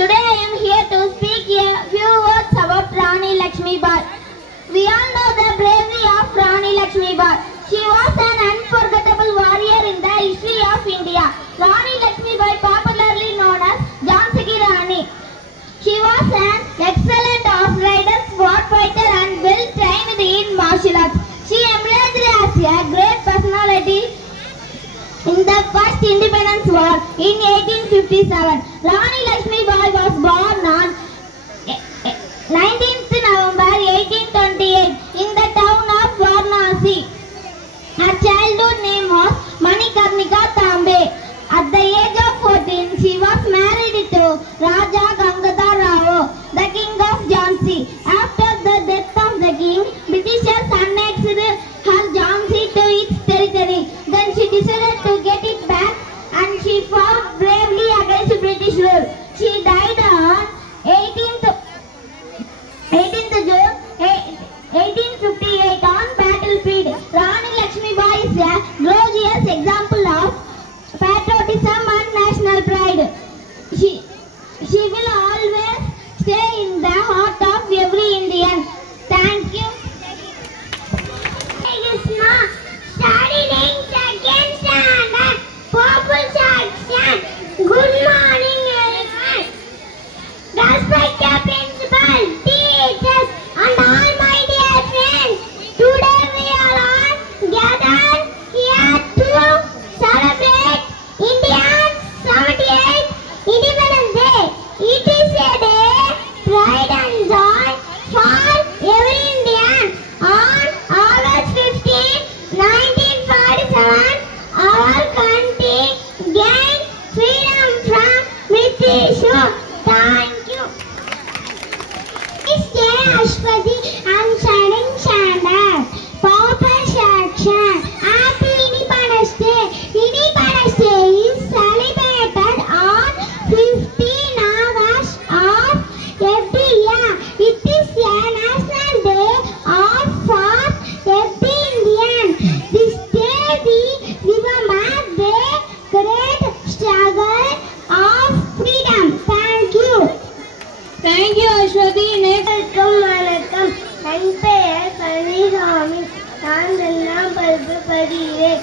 Today I am here to speak a few words about Rani Lakshmibai. We all know the bravery of Rani Lakshmibai. She was an unforgettable warrior in the history of India. Rani Lakshmibai, popularly known as Jhansi Ki Rani. She was an excellent horse rider, sport fighter and well trained in martial arts. She emerged as a great personality in the first independence war in 1857. Rani Lakshmibai was born on 19th November 1828 in the town of Varanasi. Her childhood name was Manikarnika Tambe. At the age of 14, she was married to Raja Gangadhar Rao, the king of Jhansi. After the death of the king, Britishers annexed her Jhansi to its territory. Then she decided to get it back and she fought bravely against British rule. She died on 18th June 1858 on battlefield. Rani Lakshmibai is a glorious example of patriotism and national pride. She will always stay in the heart of every Indian. Thank you. Studying second standard, purple section. Good morning, everyone. Respected principal, teachers, and all my dear friends. Today we are all gathered here to celebrate India's 78th Independence Day. It is a day pride and joy for every Indian. On August 15, 1947, our country gained freedom from British rule. Thank you. This day, Ashwati, I'm studying standard. Purple section. Happy Independence Day. Independence Day is celebrated on 15 August of every year. It is a national day for every Indian. This day we remember the great struggle of freedom. Thank you. Thank you, Ashwati. Next. வணக்கம். என் பெயர் பழனிசாமி. நான் எல்லாம் பருப்பு படிக்கிறேன்.